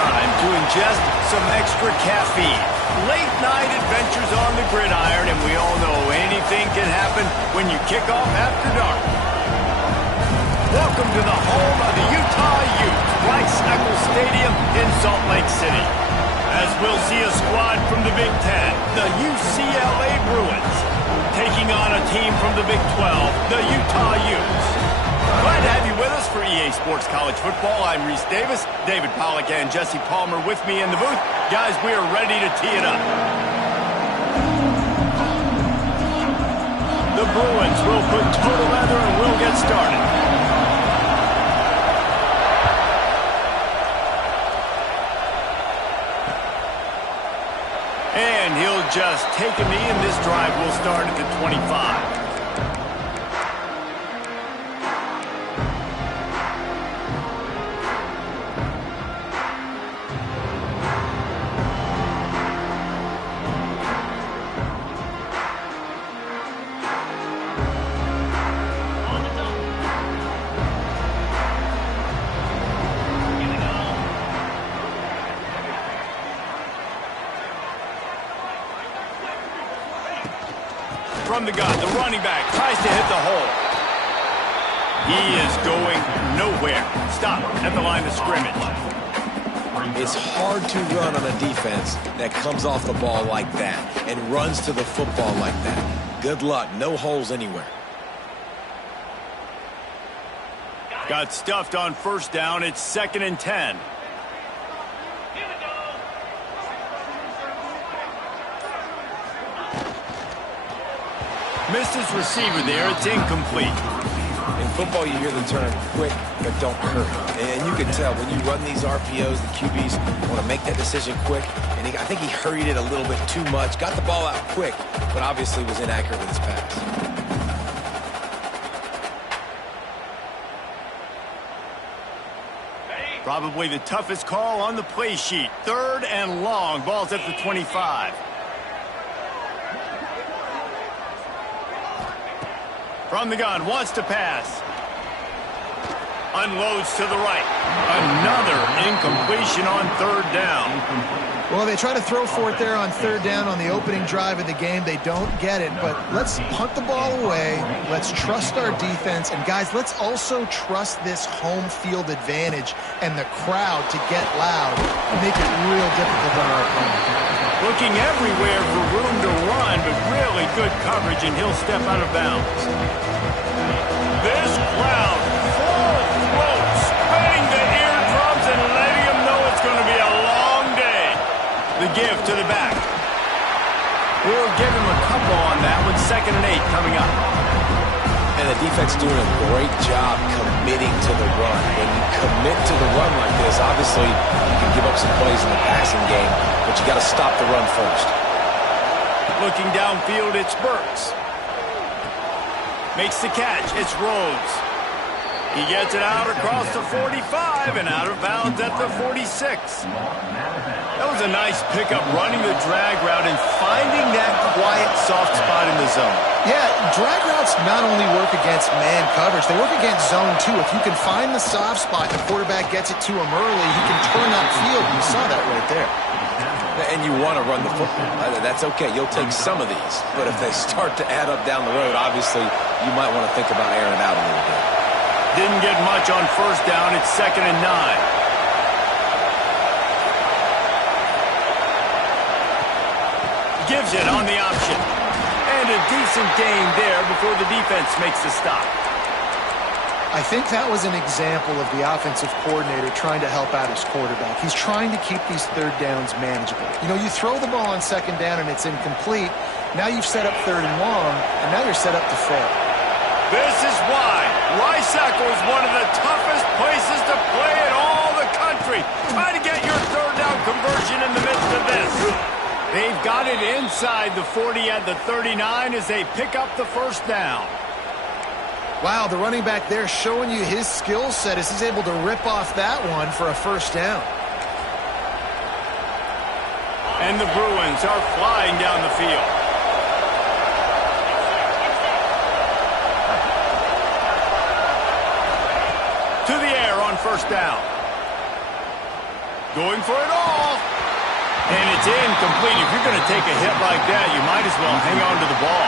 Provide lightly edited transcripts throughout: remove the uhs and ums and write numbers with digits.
time to ingest some extra caffeine. Late night adventures on the gridiron, and we all know anything can happen when you kick off after dark. Welcome to the home of the Utah Utes, Rice-Eccles Stadium in Salt Lake City. As we'll see a squad from the Big Ten, the UCLA Bruins, taking on a team from the Big 12, the Utah Utes. Glad to have you with us for EA Sports College Football. I'm Reese Davis, David Pollack and Jesse Palmer with me in the booth. Guys, we are ready to tee it up. The Bruins will put total leather and we'll get started. And he'll just take a knee, and this drive will start at the 25. From the gun, the running back tries to hit the hole. He is going nowhere. Stop at the line of scrimmage. It's hard to run on a defense that comes off the ball like that and runs to the football like that. Good luck. No holes anywhere. Got stuffed on first down. It's 2nd and 10. Missed his receiver there. It's incomplete. In football, you hear the term quick, but don't hurry. And you can tell when you run these RPOs, the QBs want to make that decision quick. And I think he hurried it a little bit too much. Got the ball out quick, but obviously was inaccurate with his pass. Probably the toughest call on the play sheet. 3rd and long. Ball's at the 25. From the gun, wants to pass. Unloads to the right. Another incompletion on 3rd down. Well, they try to throw for it there on 3rd down on the opening drive of the game. They don't get it, but let's punt the ball away. Let's trust our defense. And, guys, let's also trust this home field advantage and the crowd to get loud and make it real difficult on our opponent. Looking everywhere for room to run, but really good coverage, and he'll step out of bounds. This crowd, full throat, spinning the eardrums and letting him know it's going to be a long day. The give to the back. We'll give him a couple on that with 2nd and 8 coming up. And the defense doing a great job committing to the run. When you commit to the run like this, obviously you can give up some plays in the passing game, but you got to stop the run first. Looking downfield, it's Burks. Makes the catch. It's Rhodes. He gets it out across the 45 and out of bounds at the 46. That was a nice pickup, running the drag route and finding that quiet, soft spot in the zone. Yeah, drag routes not only work against man coverage, they work against zone too. If you can find the soft spot and the quarterback gets it to him early, he can turn that field. You saw that right there. And you want to run the football. That's okay. You'll take some of these. But if they start to add up down the road, obviously you might want to think about airing it out a little bit. Didn't get much on first down. It's 2nd and 9. Gives it on the option. And a decent gain there before the defense makes the stop. I think that was an example of the offensive coordinator trying to help out his quarterback. He's trying to keep these 3rd downs manageable. You know, you throw the ball on 2nd down and it's incomplete. Now you've set up 3rd and long, and now you're set up to fail. This is why Rice-Eccles is one of the toughest places to play in all the country. Try to get your 3rd down conversion in the midst of this. They've got it inside the 40 at the 39 as they pick up the 1st down. Wow, the running back there showing you his skill set as he's able to rip off that one for a 1st down. And the Bruins are flying down the field. To the air on 1st down. Going for it all. And it's incomplete. If you're going to take a hit like that, you might as well hang on to the ball.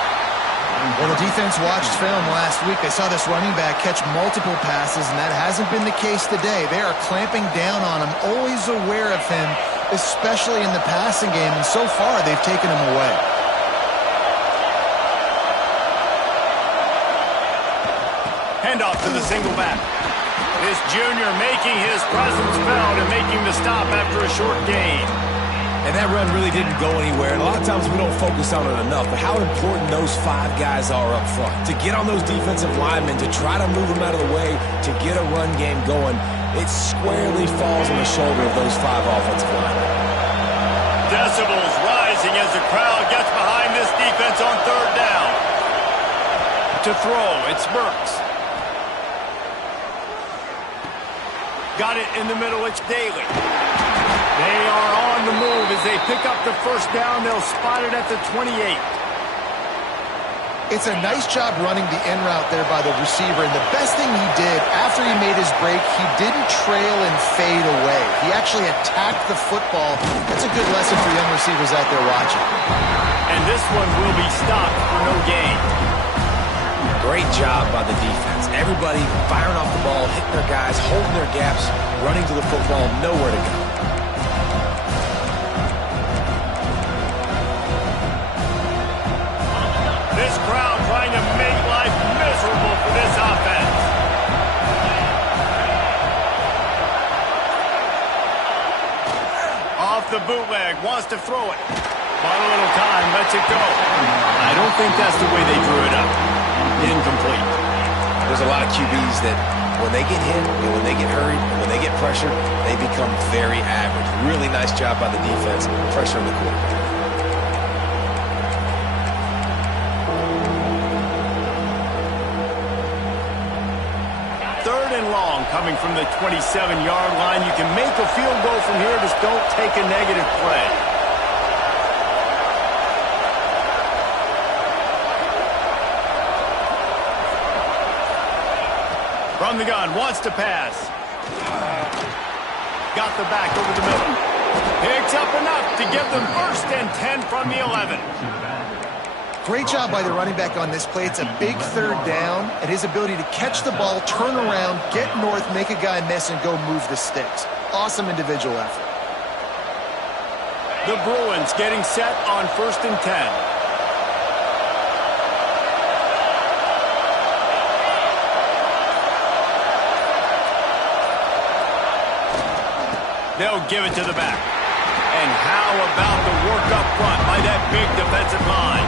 Well, the defense watched film last week. They saw this running back catch multiple passes, and that hasn't been the case today. They are clamping down on him, always aware of him, especially in the passing game, and so far they've taken him away. Handoff to the single back. This junior making his presence felt and making the stop after a short gain. And that run really didn't go anywhere. And a lot of times we don't focus on it enough, but how important those 5 guys are up front. To get on those defensive linemen, to try to move them out of the way, to get a run game going, it squarely falls on the shoulder of those 5 offensive linemen. Decibels rising as the crowd gets behind this defense on third down. To throw, it's Burks. Got it in the middle, it's Daly. They are on the move as they pick up the first down. They'll spot it at the 28. It's a nice job running the in route there by the receiver, and the best thing he did after he made his break, he didn't trail and fade away. He actually attacked the football. That's a good lesson for young receivers out there watching. And this one will be stopped for no gain. Great job by the defense. Everybody firing off the ball, hitting their guys, holding their gaps, running to the football, nowhere to go. This crowd trying to make life miserable for this offense. Off the bootleg, wants to throw it. Bought a little time, lets it go. I don't think that's the way they drew it up. Incomplete. There's a lot of QBs that when they get hit, and when they get hurried, and when they get pressured, they become very average. Really nice job by the defense, pressuring the quarterback. Third and long coming from the 27-yard line. You can make a field goal from here, just don't take a negative play. From the gun, wants to pass. Got the back over the middle. Picks up enough to give them first and 10 from the 11. Great job by the running back on this play. It's a big third down, and his ability to catch the ball, turn around, get north, make a guy miss, and go move the sticks. Awesome individual effort. The Bruins getting set on first and 10. They'll give it to the back. And how about the work up front by that big defensive line?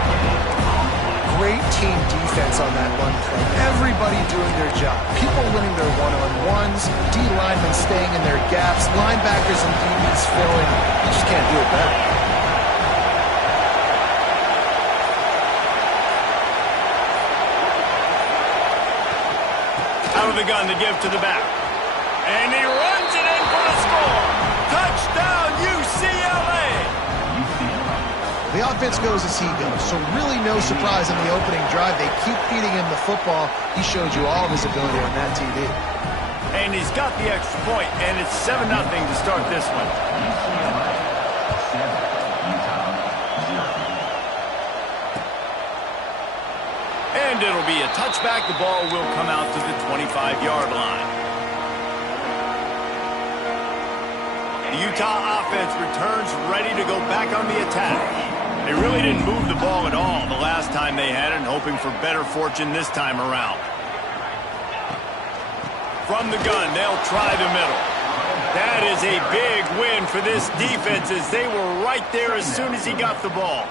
Great team defense on that run play. Everybody doing their job. People winning their one-on-ones, D linemen staying in their gaps, linebackers and DBs filling. You just can't do it better. Out of the gun to give to the back. And he runs it in for the score. Touchdown, UCLA! The offense goes as he goes, so really no surprise in the opening drive. They keep feeding him the football. He showed you all of his ability on that TV. And he's got the extra point, and it's 7-0 to start this one. And it'll be a touchback. The ball will come out to the 25-yard line. The Utah offense returns ready to go back on the attack. They really didn't move the ball at all the last time they had it, and hoping for better fortune this time around. From the gun, they'll try the middle. That is a big win for this defense as they were right there as soon as he got the ball.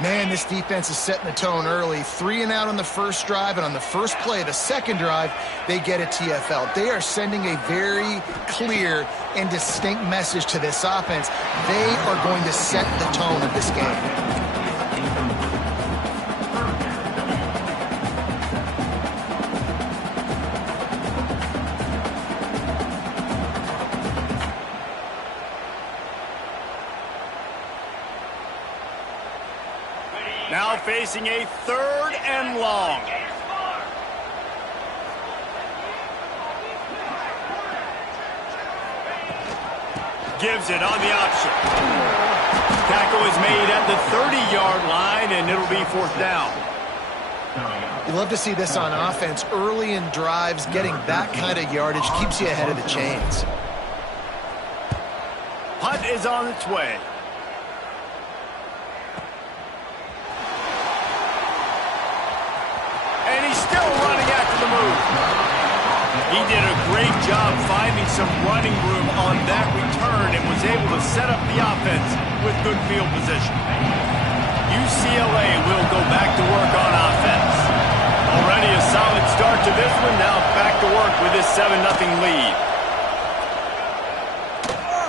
Man, this defense is setting the tone early. 3 and out on the first drive, and on the first play, the second drive, they get a TFL. They are sending a very clear and distinct message to this offense. They are going to set the tone of this game. Now facing a third and long. Gives it on the option. Tackle is made at the 30-yard line, and it'll be 4th down. You love to see this on offense. Early in drives, getting that kind of yardage keeps you ahead of the chains. Punt is on its way. And he's still running after the move. He did a great job finding some running room on that return and was able to set up the offense with good field position. UCLA will go back to work on offense. Already a solid start to this one. Now back to work with this 7-0 lead.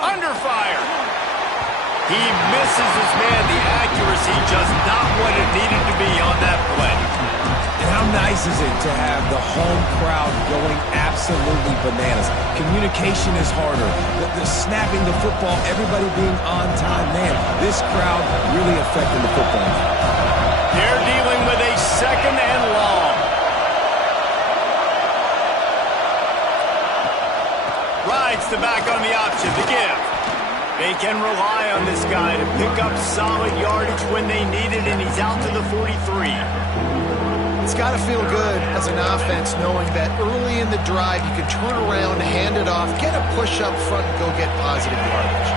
Under fire. He misses his man. The accuracy just not what it needed to be on that play. And how nice is it to have the home crowd going absolutely bananas? Communication is harder. The snapping the football, everybody being on time. Man, this crowd really affecting the football. They're dealing with a 2nd and long. Rides the back on the option to give. They can rely on this guy to pick up solid yardage when they need it, and he's out to the 43. It's got to feel good as an offense knowing that early in the drive you can turn around, hand it off, get a push up front, and go get positive yardage.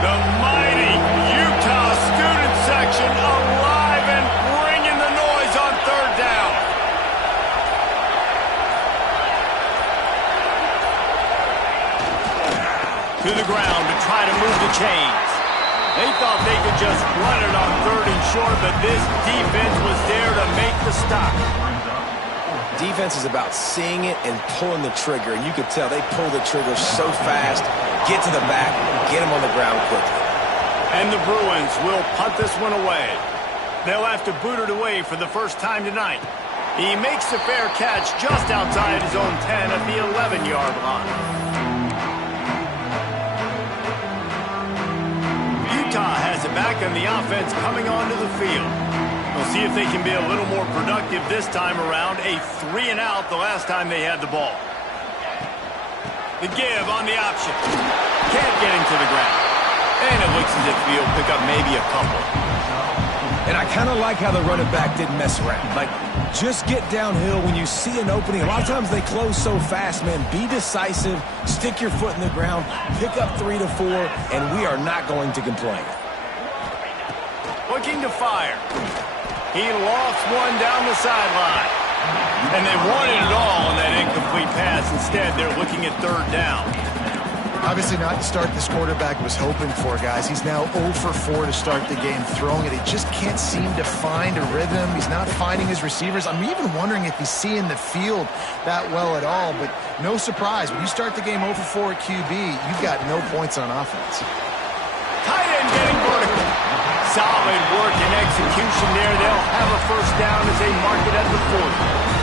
The mighty Utah student section alive and bringing the noise on 3rd down. To the ground to try to move the chains. They thought they could just run it on 3rd and short, but this defense was there to make the stop. Defense is about seeing it and pulling the trigger, and you could tell they pull the trigger so fast, get to the back, get them on the ground quickly. And the Bruins will punt this one away. They'll have to boot it away for the first time tonight. He makes a fair catch just outside his own 10 at the 11-yard line. Utah has it back on the offense coming onto the field. We'll see if they can be a little more productive this time around. A 3-and-out the last time they had the ball. The give on the option. Can't get him to the ground. And it looks as if he'll pick up maybe a couple. And I kind of like how the running back didn't mess around. Like, just get downhill when you see an opening. A lot of times they close so fast, man. Be decisive, stick your foot in the ground, pick up 3 to 4, and we are not going to complain. Looking to fire. He lofts one down the sideline. And they wanted it all on that incomplete pass. Instead, they're looking at 3rd down. Obviously not the start this quarterback was hoping for, guys. He's now 0 for 4 to start the game throwing it. He just can't seem to find a rhythm. He's not finding his receivers. I'm even wondering if he's seeing the field that well at all, but no surprise. When you start the game 0 for 4 at QB, you've got no points on offense. Tight end getting vertical. Solid work and execution there. They'll have a first down as they mark it at the 40.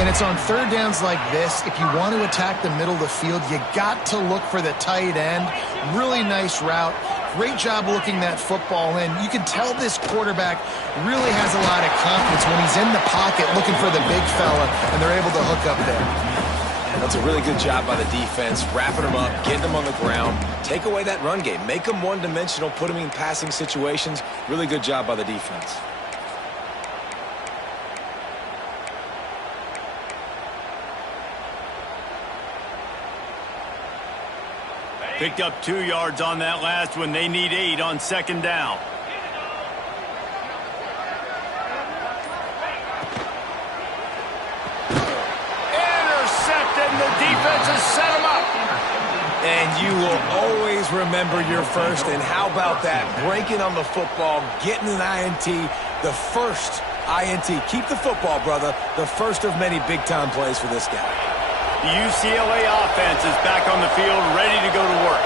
And it's on 3rd downs like this. If you want to attack the middle of the field, you got to look for the tight end. Really nice route. Great job looking that football in. You can tell this quarterback really has a lot of confidence when he's in the pocket looking for the big fella, and they're able to hook up there. That's a really good job by the defense, wrapping them up, getting them on the ground, take away that run game, make them one-dimensional, put them in passing situations. Really good job by the defense. Picked up 2 yards on that last one. They need 8 on 2nd down. Intercepted, and the defense has set him up. And you will always remember your first. And how about that? Breaking on the football, getting an INT, the first INT. Keep the football, brother. The first of many big-time plays for this guy. The UCLA offense is back on the field, ready to go to work.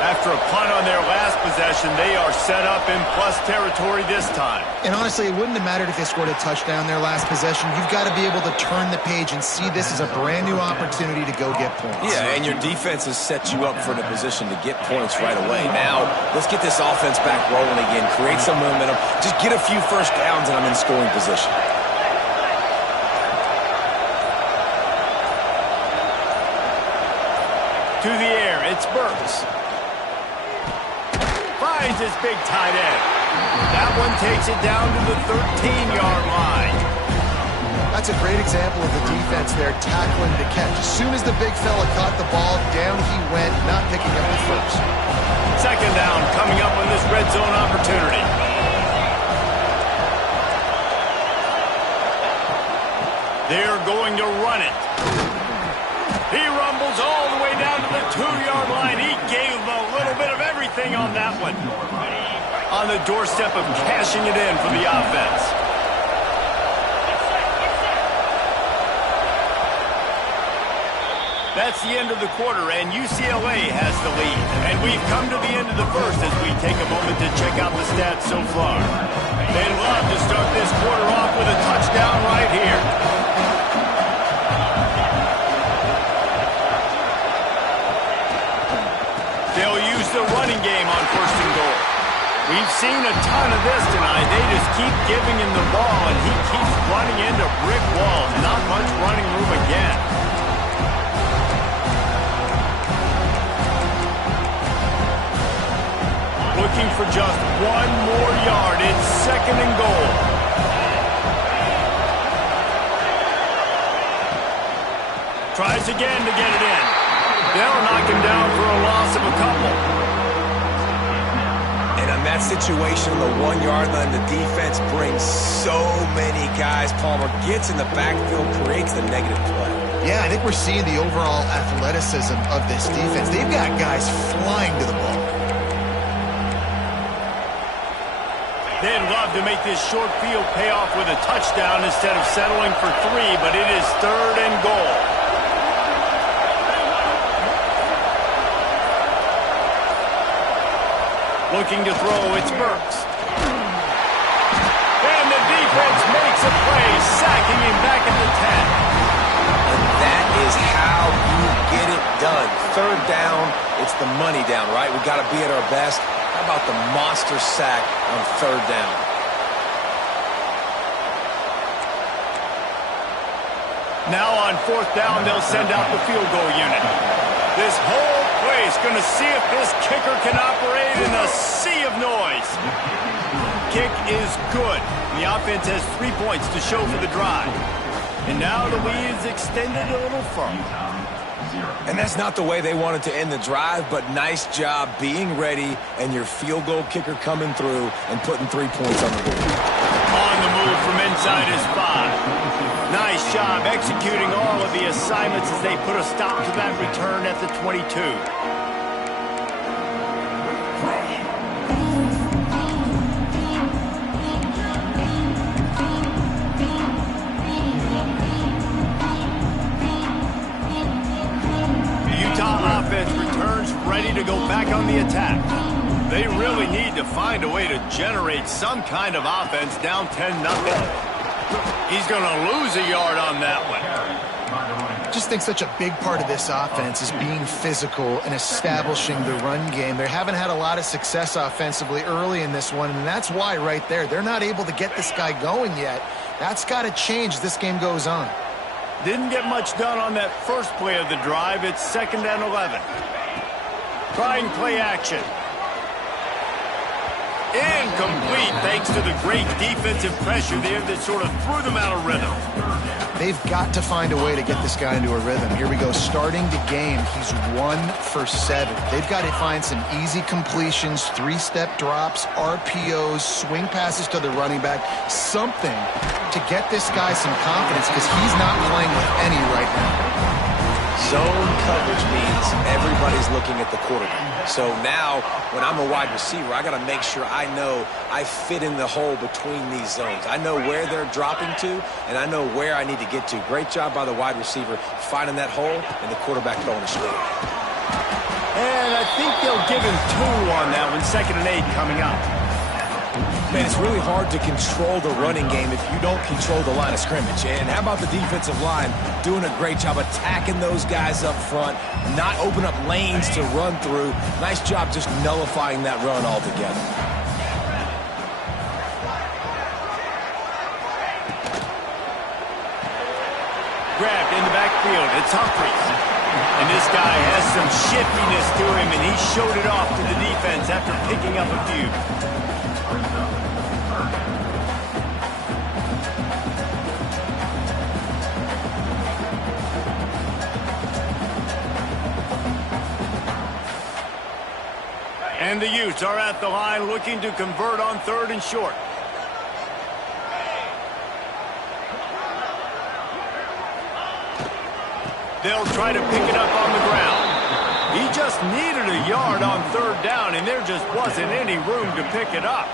After a punt on their last possession, they are set up in plus territory this time. And honestly, it wouldn't have mattered if they scored a touchdown their last possession. You've got to be able to turn the page and see this as a brand new opportunity to go get points. Yeah, and your defense has set you up for the position to get points right away. Now, let's get this offense back rolling again, create some momentum, just get a few first downs, and I'm in scoring position. To the air, it's Burks. finds his big tight end. That one takes it down to the 13-yard line. That's a great example of the defense there tackling the catch. As soon as the big fella caught the ball, down he went, not picking up the first. Second down coming up on this red zone opportunity. They're going to run it. He rumbles all the way down to the 2-yard line. He gave a little bit of everything on that one. On the doorstep of cashing it in for the offense. That's the end of the quarter, and UCLA has the lead. And we've come to the end of the first as we take a moment to check out the stats so far. They'd love to start this quarter off with a touchdown right here. They'll use the running game on first and goal. We've seen a ton of this tonight. They just keep giving him the ball, and he keeps running into brick walls. Not much running room again. Looking for just one more yard. It's second and goal. Tries again to get it in. They'll knock him down for a loss of a couple. And on that situation, the 1-yard line, the defense brings so many guys. Palmer gets in the backfield, creates the negative play. Yeah, I think we're seeing the overall athleticism of this defense. They've got guys flying to the ball. They'd love to make this short field pay off with a touchdown instead of settling for 3, but it is third and goal. Looking to throw, it's Burks. And the defense makes a play, sacking him back at the 10. And that is how you get it done. Third down, it's the money down, right? We got to be at our best. How about the monster sack on third down? Now on fourth down, they'll send out the field goal unit. This whole place going to see if this kicker can operate in a sea of noise. Kick is good. The offense has 3 points to show for the drive. And now the lead is extended a little further. And that's not the way they wanted to end the drive, but nice job being ready and your field goal kicker coming through and putting 3 points on the board. On the move from inside his 5. Nice job executing all of the assignments as they put a stop to that return at the 22. Offense returns ready to go back on the attack. They really need to find a way to generate some kind of offense down 10-0. He's going to lose a yard on that one. I just think such a big part of this offense is being physical and establishing the run game. They haven't had a lot of success offensively early in this one, and that's why right there, they're not able to get this guy going yet. That's got to change as this game goes on. Didn't get much done on that first play of the drive. It's second and 11. Trying play action. Incomplete thanks to the great defensive pressure there that sort of threw them out of rhythm. They've got to find a way to get this guy into a rhythm. Here we go. Starting the game, he's 1 for 7. They've got to find some easy completions, 3-step drops, RPOs, swing passes to the running back, something to get this guy some confidence because he's not playing with any right now. Zone coverage means everybody's looking at the quarterback. So now, when I'm a wide receiver, I got to make sure I know I fit in the hole between these zones. I know where they're dropping to, and I know where I need to get to. Great job by the wide receiver finding that hole, and the quarterback throwing a straight. And I think they'll give him 2 on that one. Second and 8 coming up. Man, it's really hard to control the running game if you don't control the line of scrimmage. And how about the defensive line doing a great job attacking those guys up front, not open up lanes to run through. Nice job just nullifying that run altogether. Grabbed in the backfield. It's Humphries. And this guy has some shiftiness to him, and he showed it off to the defense after picking up a few. And the Utes are at the line looking to convert on 3rd and short. They'll try to pick it up on the ground. He just needed a yard on 3rd down, and there just wasn't any room to pick it up.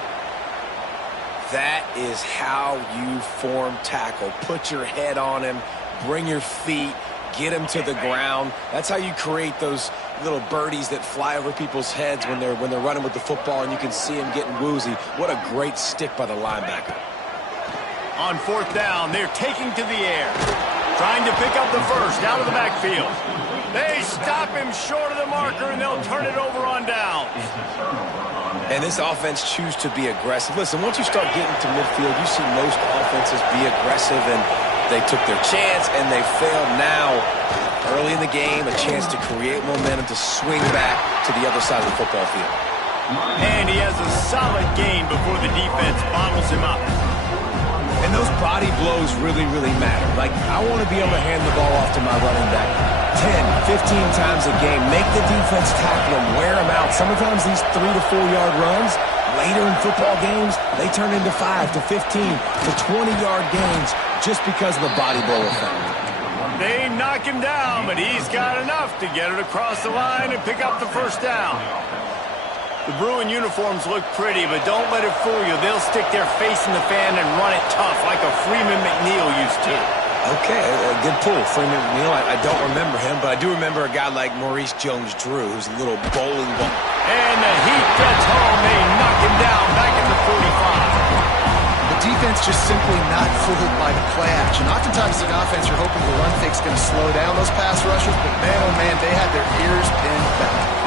That is how you form tackle. Put your head on him, bring your feet, get him to the ground. That's how you create those little birdies that fly over people's heads when they're running with the football, and you can see him getting woozy. What a great stick by the linebacker. On 4th down, they're taking to the air. Trying to pick up the first out of the backfield. They stop him short of the marker, and they'll turn it over on downs. And this offense choose to be aggressive. Listen, once you start getting to midfield, you see most offenses be aggressive, and they took their chance, and they failed. Now, early in the game, a chance to create momentum to swing back to the other side of the football field. And he has a solid gain before the defense bottles him up. And those body blows really, really matter. Like, I want to be able to hand the ball off to my running back 10, 15 times a game. Make the defense tackle him, wear him out. Sometimes these 3 to 4 yard runs, later in football games, they turn into 5 to 15 to 20-yard gains just because of the body blow effect. They knock him down, but he's got enough to get it across the line and pick up the first down. The Bruin uniforms look pretty, but don't let it fool you. They'll stick their face in the fan and run it tough like a Freeman McNeil used to. Okay, a good pull. Freeman McNeil, I don't remember him, but I do remember a guy like Maurice Jones-Drew, who's a little bowling ball. And the heat gets home. They knock him down back at the 45. The defense just simply not fooled by the play action. Oftentimes, the offense, you're hoping the run fake's going to slow down those pass rushers, but man, oh man, they had their ears pinned back.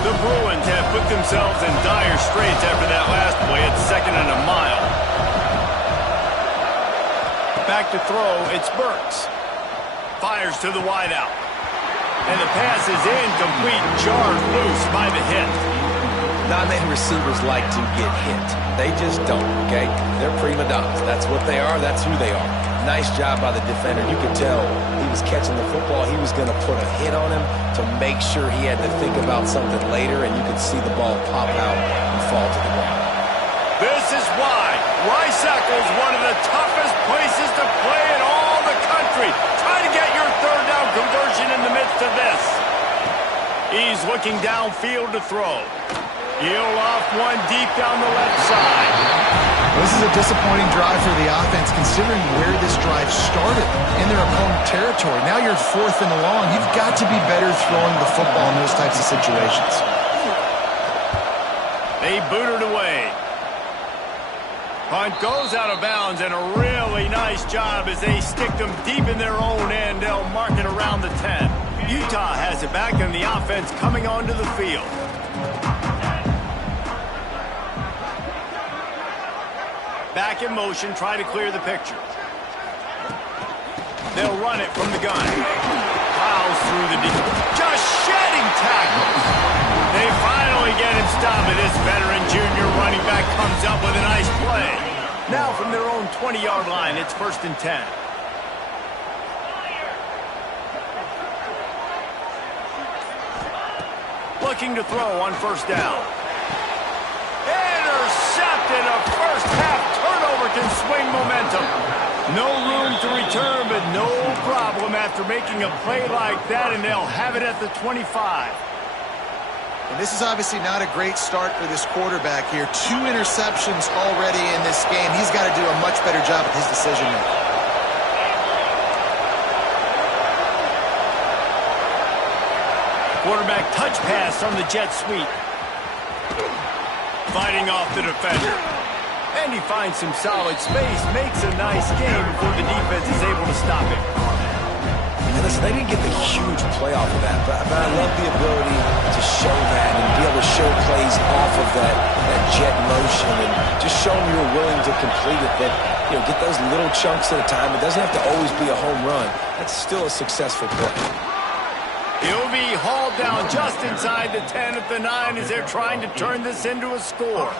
The Bruins have put themselves in dire straits after that last play at 2nd and a mile. Back to throw, it's Burks. Fires to the wideout. And the pass is incomplete, jarred loose by the hit. Not many receivers like to get hit. They just don't, okay? They're prima donnas. That's what they are. That's who they are. Nice job by the defender. You could tell he was catching the football. He was going to put a hit on him to make sure he had to think about something later, and you could see the ball pop out and fall to the ground. This is why Rice-Eccles is one of the toughest places to play in all the country. Try to get your 3rd down conversion in the midst of this. He's looking downfield to throw. He'll off one deep down the left side. This is a disappointing drive for the offense, considering where this drive started in their opponent territory. Now you're 4th and long. You've got to be better throwing the football in those types of situations. They boot it away. Punt goes out of bounds, and a really nice job as they stick them deep in their own end. They'll mark it around the 10. Utah has it back, and the offense coming onto the field. Back in motion, try to clear the picture. They'll run it from the gun. Plows through the deep. Just shedding tackles. They finally get him stopped, and this veteran junior running back comes up with a nice play. Now from their own 20-yard line, it's 1st and 10. Looking to throw on 1st down. Intercepted, a first half turnover can swing momentum. No room to return, but no problem after making a play like that, and they'll have it at the 25. And this is obviously not a great start for this quarterback here. 2 interceptions already in this game. He's got to do a much better job with his decision-making. Quarterback touch pass on the jet sweep. Fighting off the defender. And he finds some solid space, makes a nice game before the defense is able to stop him. And listen, they didn't get the huge play off of that, but I love the ability to show that and be able to show plays off of that jet motion and just show them you're willing to complete it, that, get those little chunks at a time. It doesn't have to always be a home run. That's still a successful play. He'll be hauled down just inside the 10 at the 9 as they're trying to turn this into a score.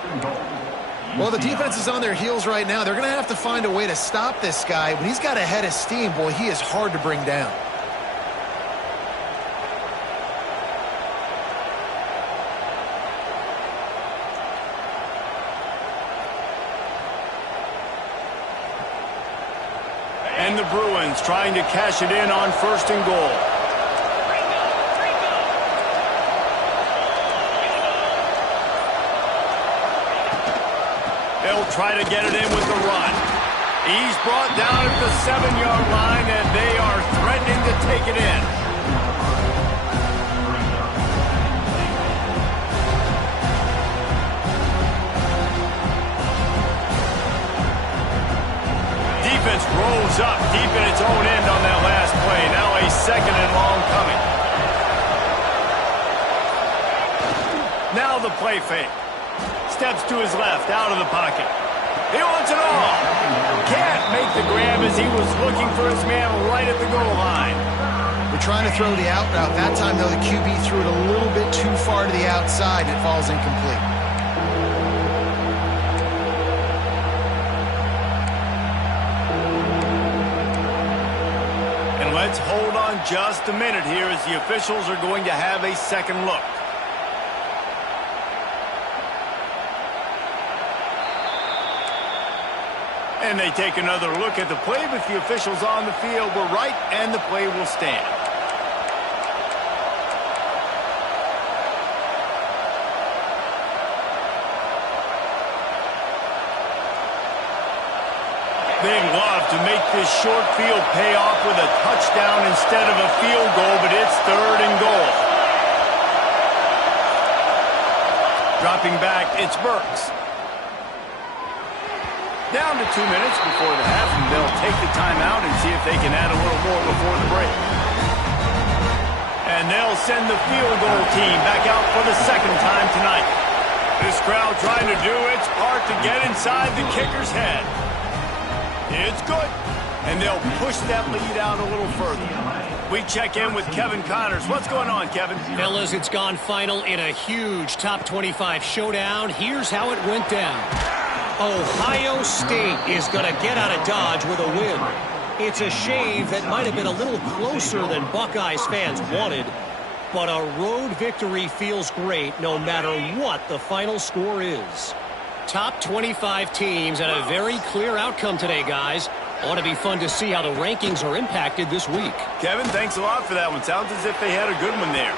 Well, the defense is on their heels right now. They're going to have to find a way to stop this guy. When he's got a head of steam, boy, he is hard to bring down. And the Bruins trying to cash it in on 1st and goal. They'll try to get it in with the run. He's brought down at the 7-yard line, and they are threatening to take it in. Defense rolls up deep in its own end on that last play. Now a 2nd and long coming. Now the play fake. Steps to his left, out of the pocket. He wants it all. Can't make the grab as he was looking for his man right at the goal line. We're trying to throw the out route. That time, though, the QB threw it a little bit too far to the outside, and it falls incomplete. And let's hold on just a minute here as the officials are going to have a second look. And they take another look at the play, but the officials on the field were right, and the play will stand. They'd love to make this short field pay off with a touchdown instead of a field goal, but it's 3rd and goal. Dropping back, it's Burks. Down to 2 minutes before the half, and they'll take the timeout and see if they can add a little more before the break. And they'll send the field goal team back out for the 2nd time tonight. This crowd trying to do its part to get inside the kicker's head. It's good, and they'll push that lead out a little further. We check in with Kevin Connors. What's going on, Kevin? Fellas, it's gone final in a huge top 25 showdown. Here's how it went down. Ohio State is going to get out of Dodge with a win. It's a shave that might have been a little closer than Buckeyes fans wanted, but a road victory feels great no matter what the final score is. Top 25 teams and a very clear outcome today, guys. Ought to be fun to see how the rankings are impacted this week. Kevin, thanks a lot for that one. Sounds as if they had a good one there.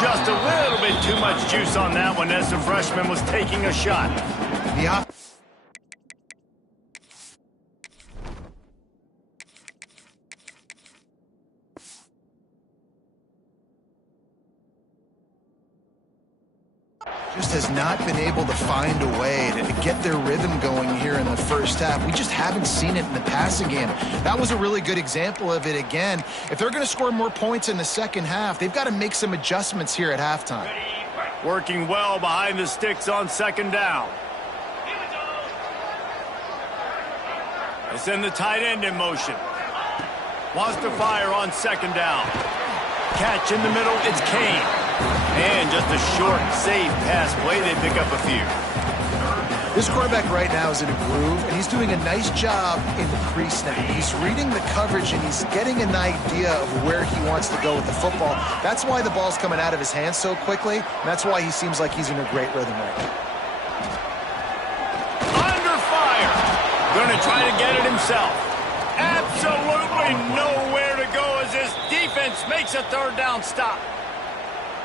Just a little bit too much juice on that one as the freshman was taking a shot. The just has not been able to find a way to get their rhythm going here in the first half. We just haven't seen it in the passing game. That was a really good example of it again. If they're going to score more points in the second half, they've got to make some adjustments here at halftime. Working well behind the sticks on 2nd down. They send the tight end in motion. Wants to fire on 2nd down. Catch in the middle, it's Kane. And just a short, safe pass play, they pick up a few. This quarterback right now is in a groove, and he's doing a nice job in the crease now. He's reading the coverage, and he's getting an idea of where he wants to go with the football. That's why the ball's coming out of his hands so quickly, and that's why he seems like he's in a great rhythm right now. Under fire. Going to try to get it himself. Absolutely nowhere to go as this defense makes a 3rd down stop.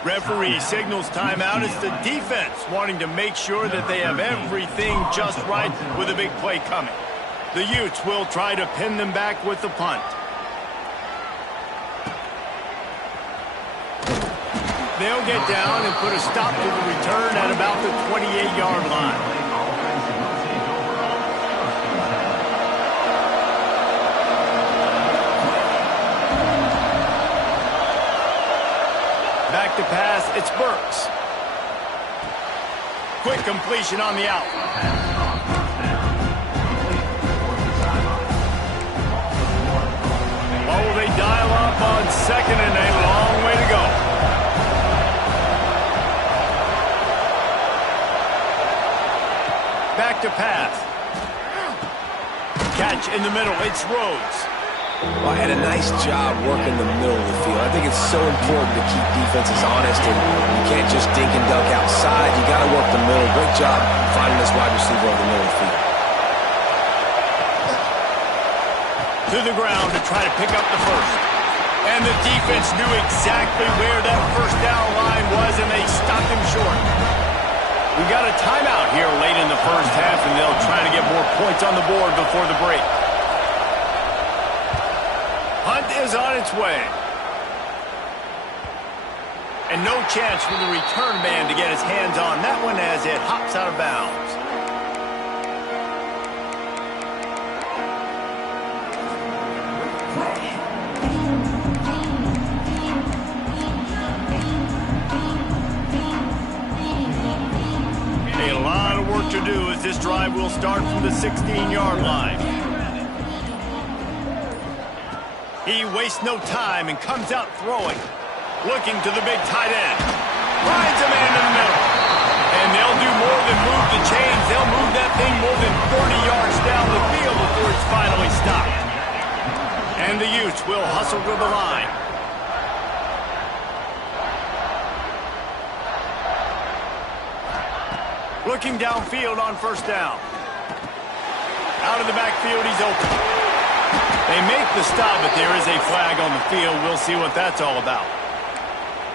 Referee signals timeout. It's the defense wanting to make sure that they have everything just right with a big play coming. The Utes will try to pin them back with the punt. They'll get down and put a stop to the return at about the 28-yard line. to pass, it's Burks. Quick completion on the out. Oh, they dial up on second and a long way to go. Back to pass. Catch in the middle, it's Rhodes. Well, and a nice job working the middle of the field. I think it's so important to keep defenses honest, and you can't just dink and dunk outside. You got to work the middle. Great job finding this wide receiver over the middle of the field. To the ground to try to pick up the first. And the defense knew exactly where that first down line was, and they stopped him short. We got a timeout here late in the first half, and they'll try to get more points on the board before the break. Hunt is on its way. And no chance for the return man to get his hands on that one as it hops out of bounds. A lot of work to do as this drive will start from the 16-yard line. He wastes no time and comes out throwing. Looking to the big tight end. Finds a man in the middle. And they'll do more than move the chains. They'll move that thing more than 30 yards down the field before it's finally stopped. And the Utes will hustle to the line. Looking downfield on first down. Out of the backfield, he's open. They make the stop, but there is a flag on the field. We'll see what that's all about.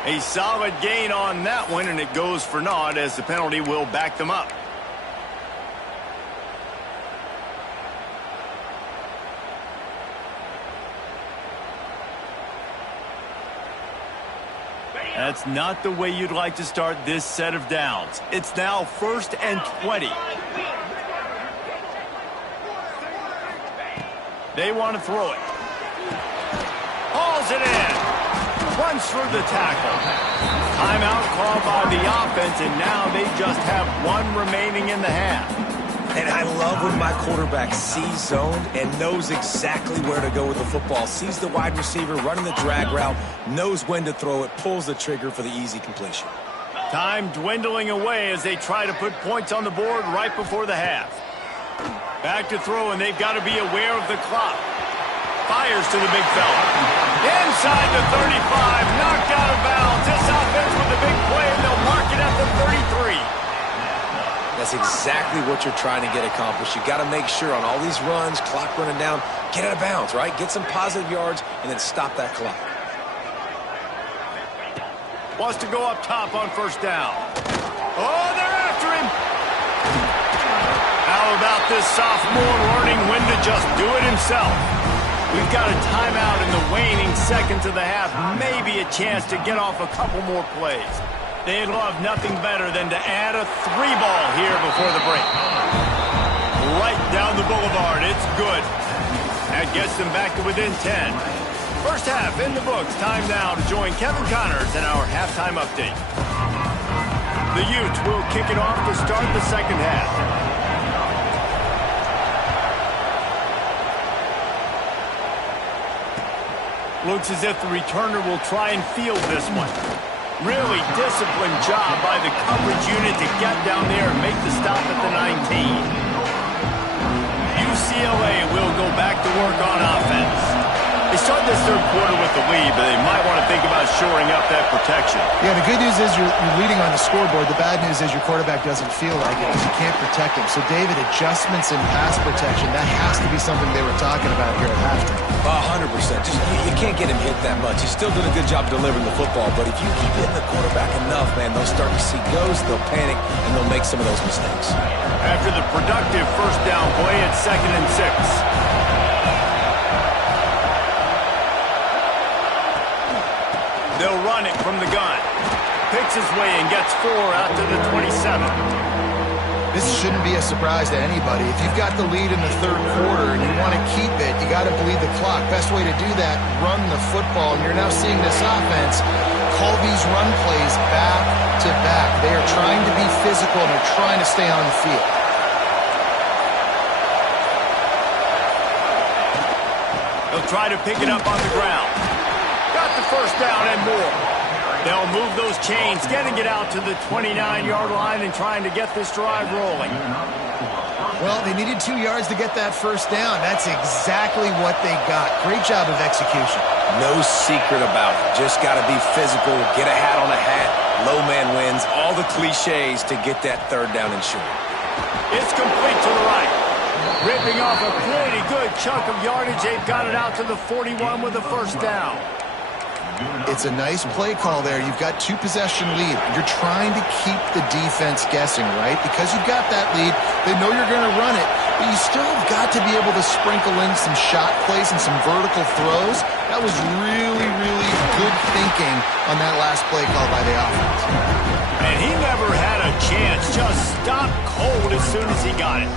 A solid gain on that one, and it goes for naught as the penalty will back them up. That's not the way you'd like to start this set of downs. It's now 1st and 20. They want to throw it. Hauls it in. Runs through the tackle. Timeout called by the offense, and now they just have one remaining in the half. And I love when my quarterback sees zoned and knows exactly where to go with the football. Sees the wide receiver running the drag route, knows when to throw it, pulls the trigger for the easy completion. Time dwindling away as they try to put points on the board right before the half. Back to throw, and they've got to be aware of the clock. Fires to the big fella. Inside the 35, knocked out of bounds. This offense with a big play, and they'll mark it at the 33. That's exactly what you're trying to get accomplished. You got to make sure on all these runs, clock running down, get out of bounds, right? Get some positive yards, and then stop that clock. Wants to go up top on first down. Oh, they're after him. How about this sophomore learning when to just do it himself? We've got a timeout in the waning seconds of the half. Maybe a chance to get off a couple more plays. They'd love nothing better than to add a 3-ball here before the break. Right down the boulevard. It's good. That gets them back to within 10. First half in the books. Time now to join Kevin Connors in our halftime update. The Utes will kick it off to start the second half. Looks as if the returner will try and field this one. Really disciplined job by the coverage unit to get down there and make the stop at the 19. UCLA will go back to work on offense. They start this third quarter with the lead, but they might want to think about shoring up that protection. Yeah, the good news is you're leading on the scoreboard. The bad news is your quarterback doesn't feel like it because you can't protect him. So, David, adjustments in pass protection, that has to be something they were talking about here at halftime. 100%. Just you can't get him hit that much. He's still doing a good job delivering the football, but if you keep hitting the quarterback enough, man, they'll start to see ghosts, they'll panic, and they'll make some of those mistakes. After the productive first down play at 2nd and 6. They'll run it from the gun. Picks his way and gets 4 out to the 27. This shouldn't be a surprise to anybody. If you've got the lead in the third quarter and you want to keep it, you got to bleed the clock. Best way to do that, run the football. And you're now seeing this offense call these run plays back to back. They are trying to be physical and they're trying to stay on the field. They'll try to pick it up on the ground. Got the first down and more. They'll move those chains, getting it out to the 29-yard line and trying to get this drive rolling. Well, they needed 2 yards to get that first down. That's exactly what they got. Great job of execution. No secret about it. Just got to be physical, get a hat on a hat, low man wins, all the cliches to get that third down and short. It's complete to the right. Ripping off a pretty good chunk of yardage. They've got it out to the 41 with a first down. It's a nice play call there. You've got 2-possession lead. You're trying to keep the defense guessing, right? Because you've got that lead, they know you're going to run it, but you still have got to be able to sprinkle in some shot plays and some vertical throws. That was really, really good thinking on that last play call by the offense. And he never had a chance. Just stopped cold as soon as he got it.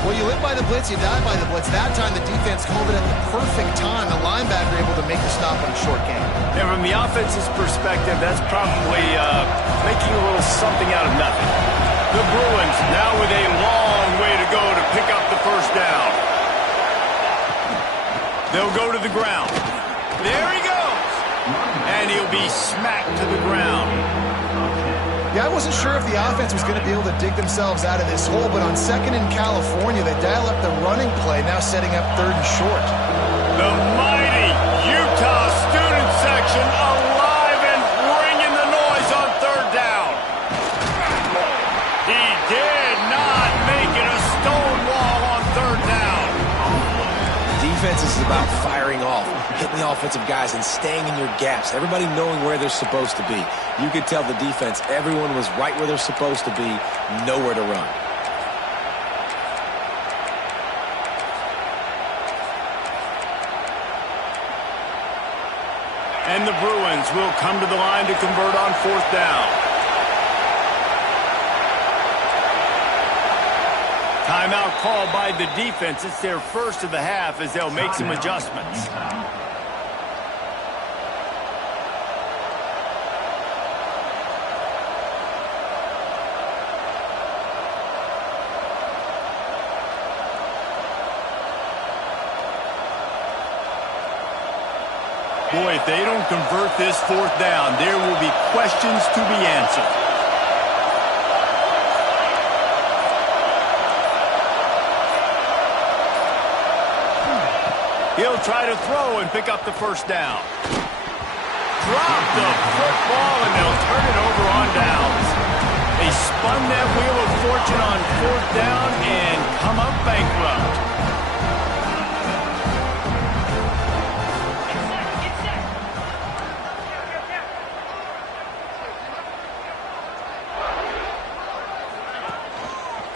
Well, you live by the blitz, you die by the blitz. That time the defense called it at the perfect time. The linebacker able to make the stop on a short game. And from the offense's perspective, that's probably making a little something out of nothing. The Bruins now with a long way to go to pick up the first down. They'll go to the ground. There he goes. And he'll be smacked to the ground. Yeah, I wasn't sure if the offense was going to be able to dig themselves out of this hole, but on second in California, they dial up the running play, now setting up third and short. The mighty Utah student section alive and bringing the noise on third down. He did not make it a stone wall on third down. Defense is about firing off, hitting the offensive guys and staying in your gaps. Everybody knowing where they're supposed to be. You could tell the defense, everyone was right where they're supposed to be, nowhere to run. And the Bruins will come to the line to convert on fourth down. Timeout called by the defense. It's their first of the half as they'll make some adjustments. Boy, if they don't convert this fourth down, there will be questions to be answered. He'll try to throw and pick up the first down. Drop the football, and they'll turn it over on downs. They spun that wheel of fortune on fourth down and come up bankrupt.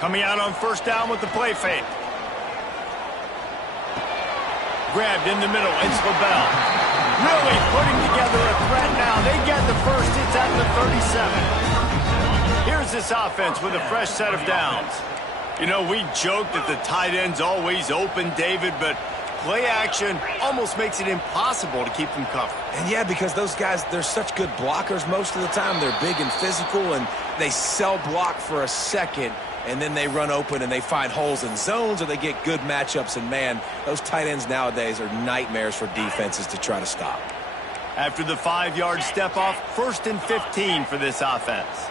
Coming out on first down with the play fake. Grabbed in the middle. It's LaBelle. Really putting together a threat now. They get the first. It's at the 37. Here's this offense with a fresh set of downs. You know, we joke that the tight end's always open, David, but play action almost makes it impossible to keep them covered. And yeah, because those guys, they're such good blockers most of the time. They're big and physical, and they sell block for a second, and then they run open and they find holes in zones or they get good matchups. And, man, those tight ends nowadays are nightmares for defenses to try to stop. After the 5-yard step off, 1st and 15 for this offense.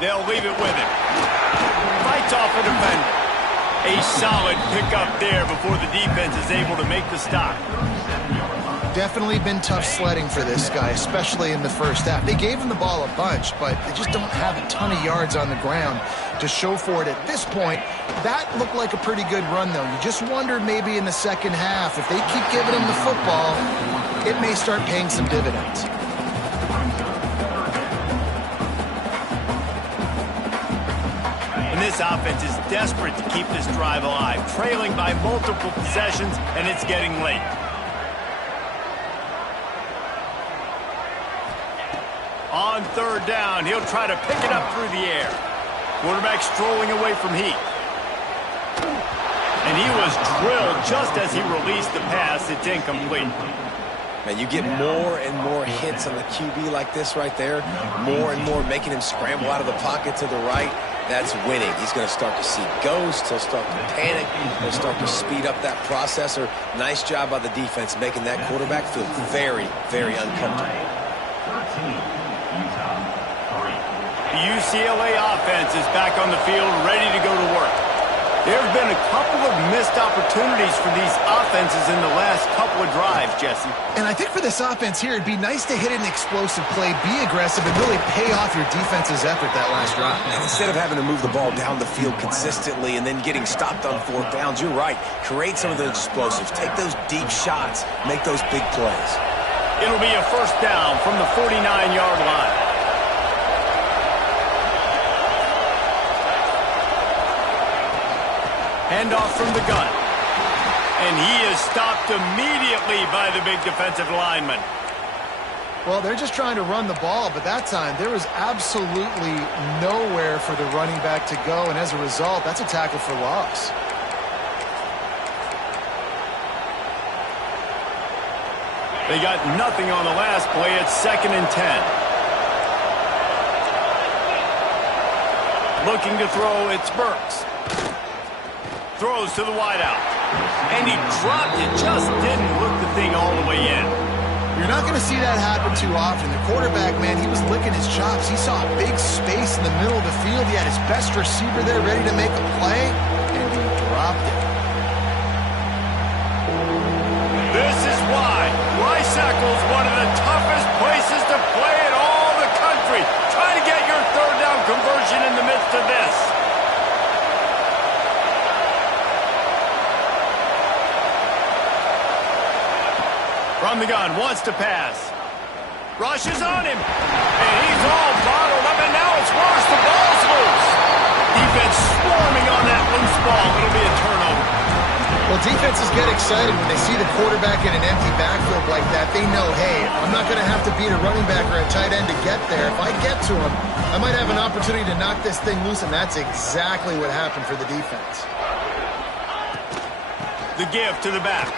They'll leave it with him. Fights off a defender. A solid pickup there before the defense is able to make the stop. Definitely been tough sledding for this guy, especially in the first half. They gave him the ball a bunch, but they just don't have a ton of yards on the ground to show for it at this point. That looked like a pretty good run, though. You just wondered maybe in the second half, if they keep giving him the football, it may start paying some dividends. And this offense is desperate to keep this drive alive, trailing by multiple possessions, and it's getting late. On third down, he'll try to pick it up through the air. Quarterback strolling away from Heath. And he was drilled just as he released the pass. It's incomplete. Man, you get more and more hits on the QB like this right there. More and more making him scramble out of the pocket to the right. That's winning. He's going to start to see ghosts. He'll start to panic. He'll start to speed up that processor. Nice job by the defense making that quarterback feel very, very uncomfortable. The UCLA offense is back on the field, ready to go to work. There have been a couple of missed opportunities for these offenses in the last couple of drives, Jesse. And I think for this offense here, it'd be nice to hit an explosive play, be aggressive, and really pay off your defense's effort that last drive. And instead of having to move the ball down the field consistently and then getting stopped on fourth downs, you're right. Create some of those explosives. Take those deep shots. Make those big plays. It'll be a first down from the 49-yard line. Handoff from the gun. And he is stopped immediately by the big defensive lineman. Well, they're just trying to run the ball, but that time there was absolutely nowhere for the running back to go, and as a result, that's a tackle for loss. They got nothing on the last play. It's 2nd and 10. Looking to throw, it's Burks. Throws to the wideout. And he dropped it. Just didn't look the thing all the way in. You're not going to see that happen too often. The quarterback, man, he was licking his chops. He saw a big space in the middle of the field. He had his best receiver there ready to make a play, and he dropped it. This is why Rice-Eccles, one of the toughest places to play in all the country. Try to get your third down conversion in the midst of this. From the gun, wants to pass. Rushes on him. And he's all bottled up, and now it's worse. The ball's loose. Defense swarming on that loose ball. It'll be a turnover. Well, defenses get excited when they see the quarterback in an empty backfield like that. They know, hey, I'm not going to have to beat a running back or a tight end to get there. If I get to him, I might have an opportunity to knock this thing loose, and that's exactly what happened for the defense. The give to the back.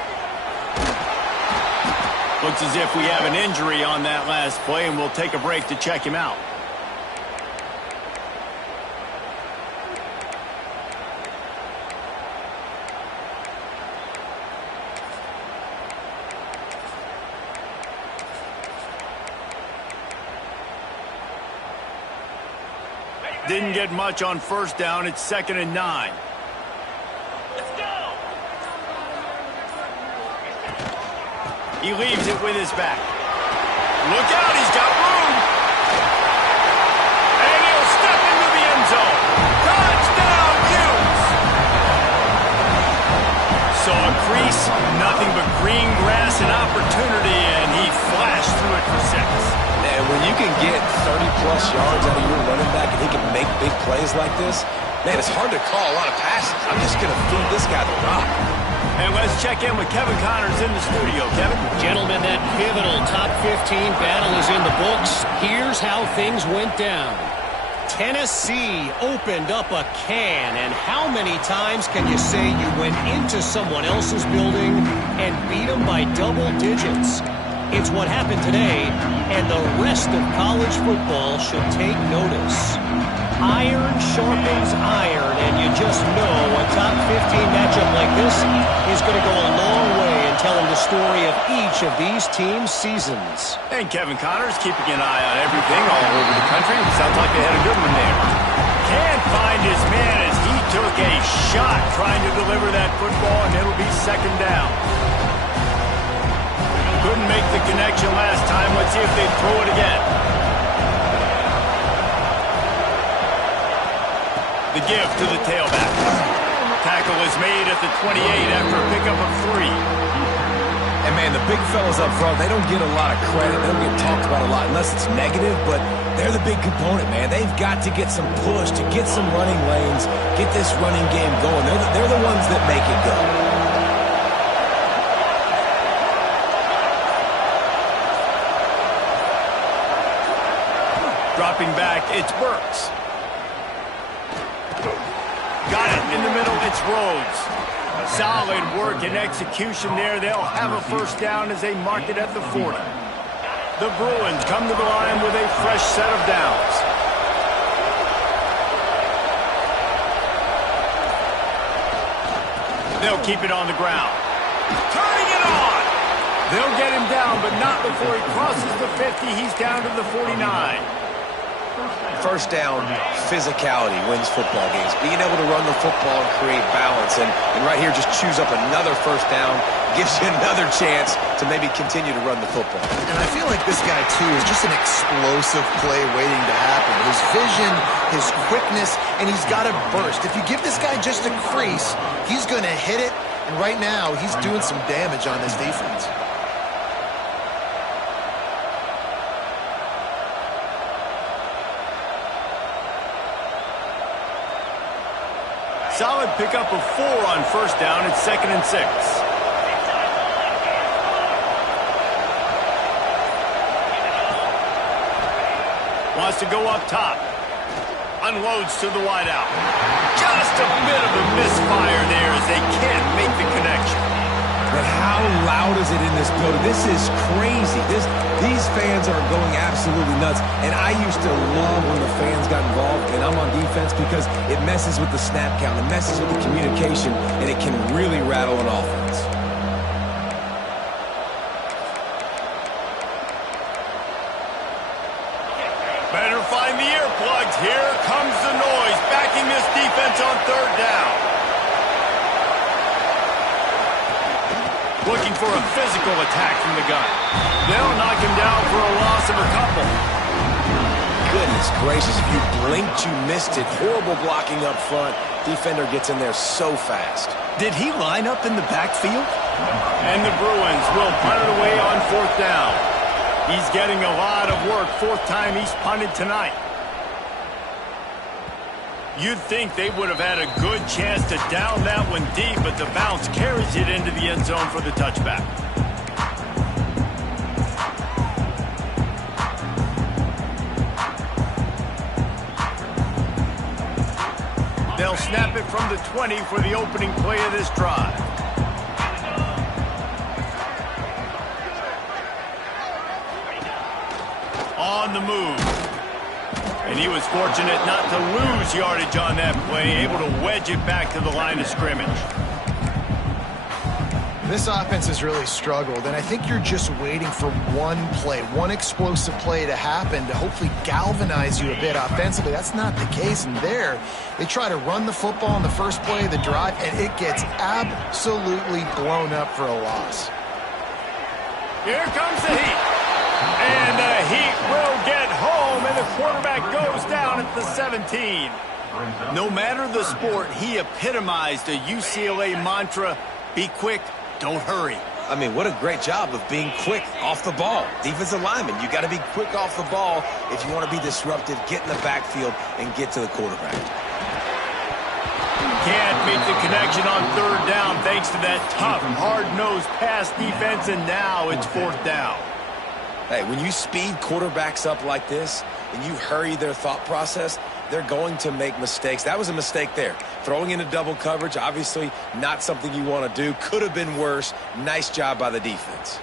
Looks as if we have an injury on that last play, and we'll take a break to check him out. Didn't get much on first down. It's 2nd and 9. He leaves it with his back. Look out, he's got room. And he'll step into the end zone. Touchdown, Hughes. Saw a crease, nothing but green grass and opportunity, and he flashed through it for 6. And when you can get 30-plus yards out of your running back and he can make big plays like this, man, it's hard to call a lot of passes. I'm just going to feed this guy the rock. And let's check in with Kevin Connors in the studio. Kevin? Gentlemen, that pivotal top 15 battle is in the books. Here's how things went down. Tennessee opened up a can, and how many times can you say you went into someone else's building and beat them by double digits? It's what happened today, and the rest of college football should take notice. Iron sharpens iron, and you just know a top 15 matchup like this is going to go a long way in telling the story of each of these teams' seasons. And Kevin Connors keeping an eye on everything all over the country. Sounds like they had a good one there. Can't find his man as he took a shot trying to deliver that football, and it'll be 2nd down. Couldn't make the connection last time. Let's see if they throw it again. The give to the tailback. Tackle is made at the 28 after a pickup of 3. And, man, the big fellas up front, they don't get a lot of credit. They don't get talked about a lot unless it's negative, but they're the big component, man. They've got to get some push, to get some running lanes, get this running game going. They're the ones that make it go. dropping back, it's Burks. Got it in the middle, it's Rhodes. Solid work and execution there. They'll have a first down as they mark it at the 40. The Bruins come to the line with a fresh set of downs. They'll keep it on the ground. Turning it on! They'll get him down, but not before he crosses the 50. He's down to the 49. First down, physicality wins football games. Being able to run the football and create balance. And right here, just choose up another first down. Gives you another chance to maybe continue to run the football. And I feel like this guy, too, is just an explosive play waiting to happen. His vision, his quickness, and he's got a burst. If you give this guy just a crease, he's going to hit it. And right now, he's doing some damage on this defense. Solid pickup of 4 on first down. It's 2nd and 6. Wants to go up top. Unloads to the wideout. Just a bit of a misfire there as they can't make the connection. But how loud is it in this building? This is crazy. These fans are going absolutely nuts. And I used to love when the fans got involved, and I'm on defense, because it messes with the snap count, it messes with the communication, and it can really rattle an offense. Better find the earplugs. Here comes the noise, backing this defense on third down. Looking for a physical attack from the gun. They'll knock him down for a loss of a couple. Goodness gracious, if you blinked, you missed it. Horrible blocking up front. Defender gets in there so fast. Did he line up in the backfield? And the Bruins will punt it away on 4th down. He's getting a lot of work. 4th time he's punted tonight. You'd think they would have had a good chance to down that one deep, but the bounce carries it into the end zone for the touchback. They'll snap it from the 20 for the opening play of this drive. On the move. And he was fortunate not to lose yardage on that play, able to wedge it back to the line of scrimmage. This offense has really struggled, and I think you're just waiting for one play, one explosive play to happen to hopefully galvanize you a bit offensively. That's not the case, and there they try to run the football in the first play of the drive, and it gets absolutely blown up for a loss. Here comes the heat. And the Heat will get home, and the quarterback goes down at the 17. No matter the sport, he epitomized a UCLA mantra, be quick, don't hurry. I mean, what a great job of being quick off the ball. Defensive lineman, you got to be quick off the ball if you want to be disruptive, get in the backfield, and get to the quarterback. Can't make the connection on 3rd down thanks to that tough, hard-nosed pass defense, and now it's 4th down. Hey, when you speed quarterbacks up like this and you hurry their thought process, they're going to make mistakes. That was a mistake there. Throwing into double coverage, obviously not something you want to do. Could have been worse. Nice job by the defense.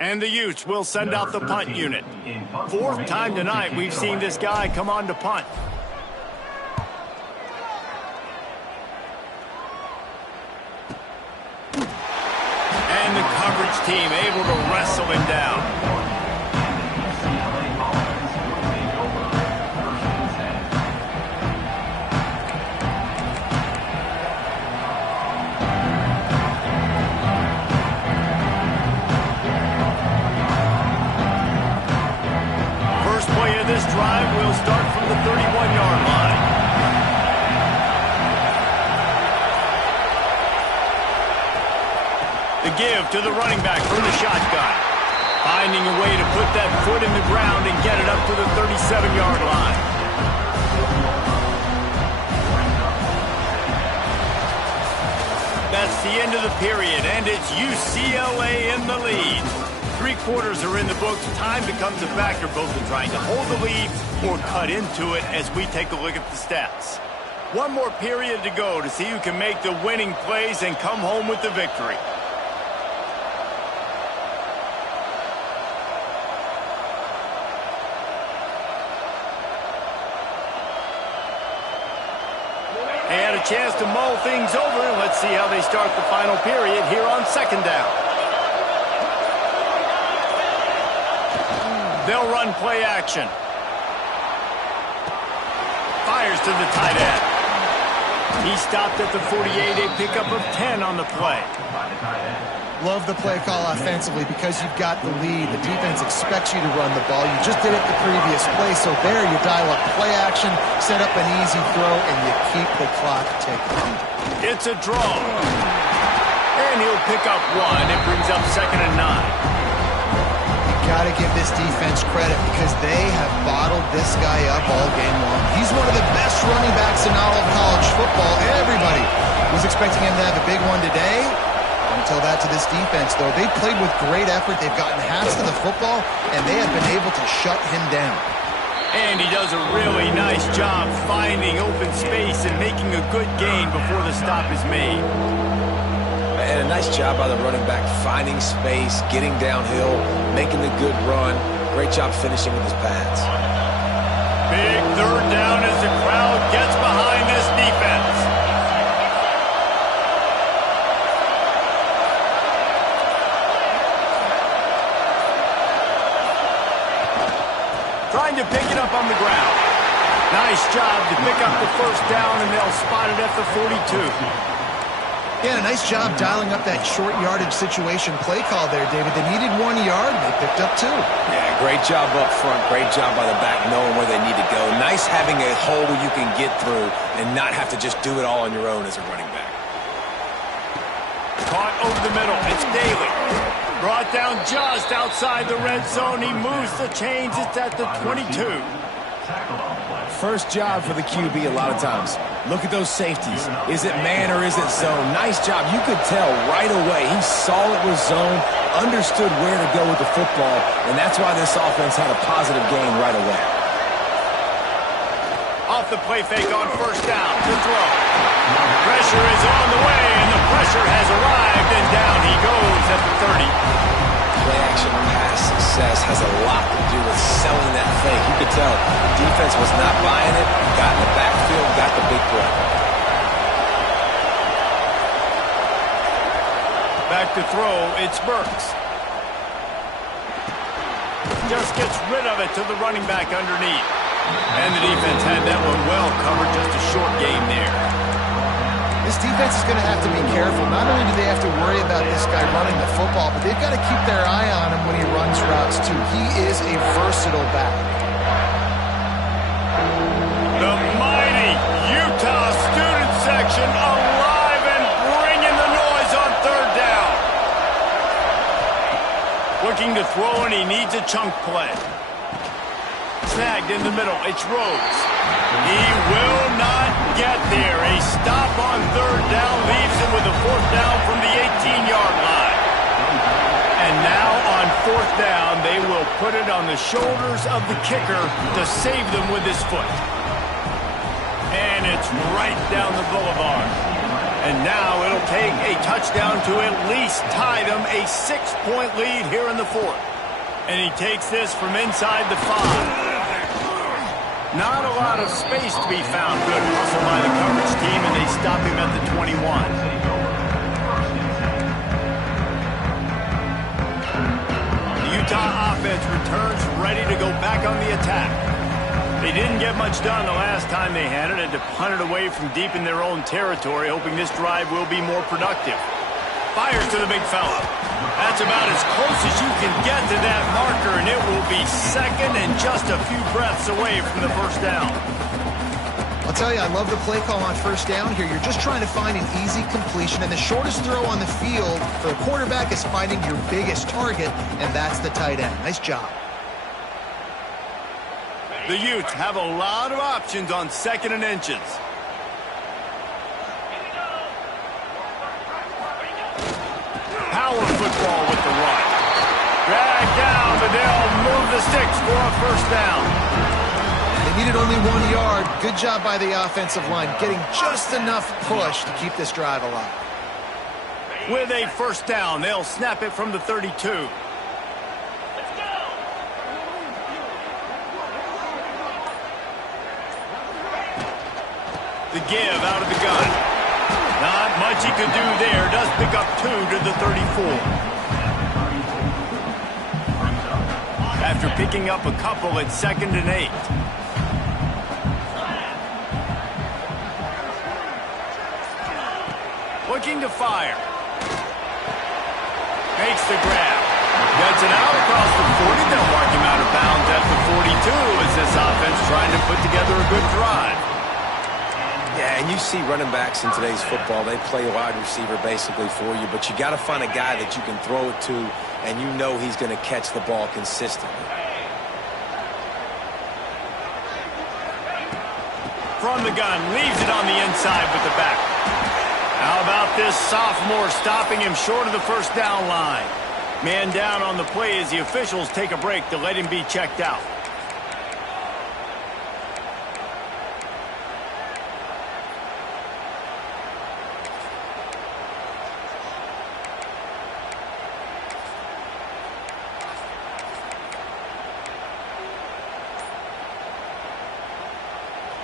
And the Utes will send out the punt unit. Fourth time tonight we've seen this guy come on to punt. And the coverage team able to wrestle him down. This drive will start from the 31-yard line. The give to the running back from the shotgun. Finding a way to put that foot in the ground and get it up to the 37-yard line. That's the end of the period, and it's UCLA in the lead. 3 quarters are in the books. Time becomes a factor both in trying to hold the lead or cut into it as we take a look at the stats. One more period to go to see who can make the winning plays and come home with the victory. They had a chance to mull things over. Let's see how they start the final period here on second down. They'll run play action. Fires to the tight end. He stopped at the 48, a pickup of 10 on the play. Love the play call offensively because you've got the lead. The defense expects you to run the ball. You just did it the previous play, so there you dial up play action, set up an easy throw, and you keep the clock ticking. It's a draw. And he'll pick up 1. It brings up 2nd and 9. Got to give this defense credit because they have bottled this guy up all game long. He's one of the best running backs in all of college football. Everybody was expecting him to have a big one today. Don't tell that to this defense, though. They played with great effort. They've gotten halves to the football, and they have been able to shut him down. And he does a really nice job finding open space and making a good gain before the stop is made. And a nice job by the running back, finding space, getting downhill, making the good run. Great job finishing with his pads. Big third down as the crowd gets behind this defense. Trying to pick it up on the ground. Nice job to pick up the first down, and they'll spot it at the 42. Yeah, a nice job dialing up that short yardage situation play call there, David. They needed 1 yard, and they picked up 2. Yeah, great job up front. Great job by the back knowing where they need to go. Nice having a hole where you can get through and not have to just do it all on your own as a running back. Caught over the middle. It's Daly. Brought down just outside the red zone. He moves the chains. It's at the 22. First job for the QB a lot of times. Look at those safeties. Is it man or is it zone? Nice job. You could tell right away. He saw it was zone, understood where to go with the football, and that's why this offense had a positive gain right away. Off the play fake on first down to throw. Pressure is on the way, and the pressure has arrived, and down he goes at the 30. Play-action pass success has a lot to do with selling that fake. You could tell defense was not buying it, got in the backfield, got the big play. Back to throw, it's Burks. Just gets rid of it to the running back underneath. And the defense had that one well covered, just a short game there. This defense is going to have to be careful. Not only do they have to worry about this guy running the football, but they've got to keep their eye on him when he runs routes, too. He is a versatile back. The mighty Utah student section alive and bringing the noise on third down. Looking to throw, and he needs a chunk play. Snagged in the middle. It's Rhodes. He will not get there. A stop on third down leaves him with a fourth down from the 18-yard line. And now on fourth down, they will put it on the shoulders of the kicker to save them with his foot. And it's right down the boulevard. And now it'll take a touchdown to at least tie them a 6-point lead here in the fourth. And he takes this from inside the 5. Not a lot of space to be found. Good hustle by the coverage team, and they stop him at the 21. The Utah offense returns ready to go back on the attack. They didn't get much done the last time they had it, had to punt it away from deep in their own territory, hoping this drive will be more productive. Fires to the big fella. That's about as close as you can get to that marker, and it will be second and just a few breaths away from the first down. I'll tell you, I love the play call on first down here. You're just trying to find an easy completion, and the shortest throw on the field for the quarterback is finding your biggest target, and that's the tight end. Nice job. The Utes have a lot of options on 2nd and inches. Power football with the run. Drag down, but they'll move the sticks for a first down. They needed only 1 yard. Good job by the offensive line, getting just enough push to keep this drive alive. With a first down, they'll snap it from the 32. The give out of the gun. Not much he could do there. Does pick up 2 to the 34. After picking up a couple at 2nd and 8. Looking to fire. Makes the grab. Gets it out across the 40. They'll mark him out of bounds at the 42 as this offense trying to put together a good drive. Yeah, and you see running backs in today's football, they play wide receiver basically for you, but you got to find a guy that you can throw it to, and you know he's going to catch the ball consistently. From the gun, leaves it on the inside with the back. How about this sophomore stopping him short of the first down line? Man down on the play as the officials take a break to let him be checked out.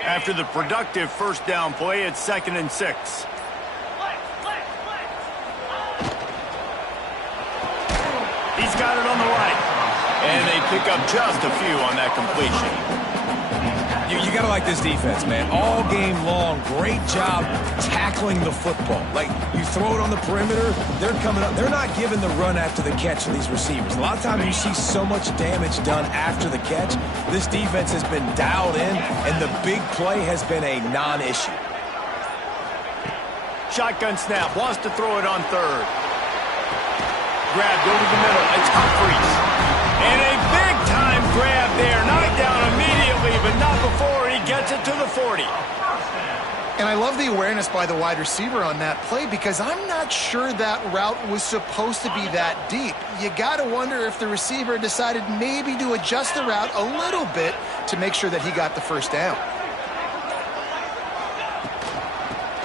After the productive first down play, it's 2nd and 6. He's got it on the right. And they pick up just a few on that completion. You got to like this defense, man. All game long, great job tackling the football. Like, you throw it on the perimeter, they're coming up. They're not giving the run after the catch to these receivers. A lot of times you see so much damage done after the catch. This defense has been dialed in, and the big play has been a non-issue. Shotgun snap, wants to throw it on 3rd. Grabbed over the middle, it's Humphries. And a big-time grab there, knocked down immediately, but not before he gets it to the 40. And I love the awareness by the wide receiver on that play because I'm not sure that route was supposed to be that deep. You got to wonder if the receiver decided maybe to adjust the route a little bit to make sure that he got the first down.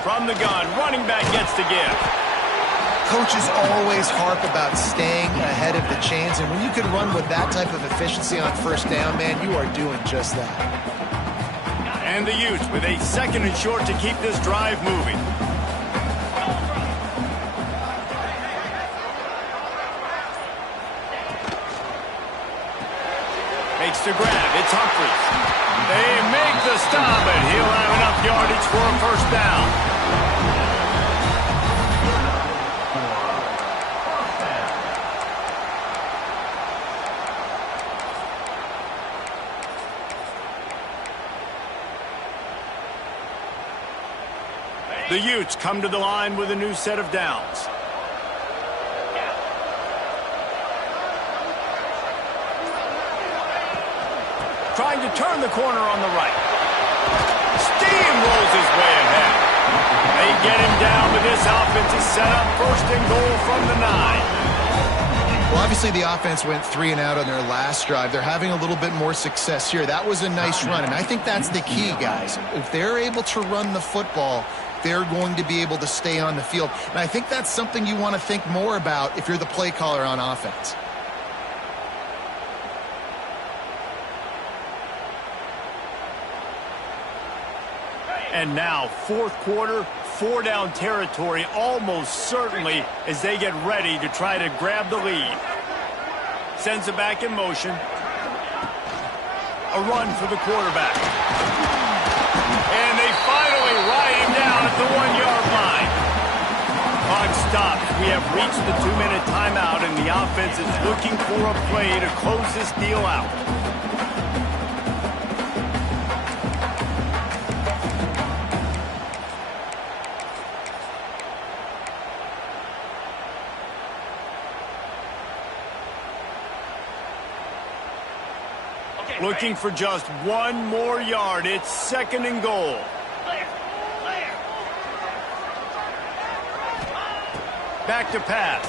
From the gun, running back gets the give. Coaches always harp about staying ahead of the chains, and when you can run with that type of efficiency on first down, man, you are doing just that. And the Utes with a 2nd and short to keep this drive moving. Makes the grab. It's Humphries. They make the stop, and he'll have enough yardage for a first down. The Utes come to the line with a new set of downs. Trying to turn the corner on the right. Steamrolls his way ahead. They get him down, but this offense is set up 1st and goal from the 9. Well, obviously the offense went 3 and out on their last drive. They're having a little bit more success here. That was a nice run, and I think that's the key, guys. If they're able to run the football, they're going to be able to stay on the field. And I think that's something you want to think more about if you're the play caller on offense. And now, fourth quarter, 4-down territory almost certainly as they get ready to try to grab the lead. Sends it back in motion. A run for the quarterback. And they finally ride him down at the 1-yard line. Clock stops. We have reached the 2-minute timeout, and the offense is looking for a play to close this deal out. Looking for just 1 more yard. It's 2nd and goal. Back to pass.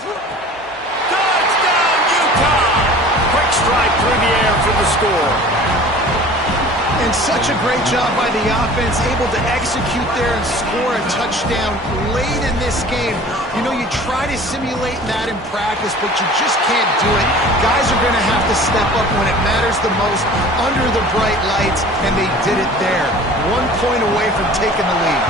Touchdown, Utah! Quick strike through the air for the score. And such a great job by the offense, able to execute there and score a touchdown late in this game. You know, you try to simulate that in practice, but you just can't do it. Guys are going to have to step up when it matters the most under the bright lights, and they did it there. 1 point away from taking the lead.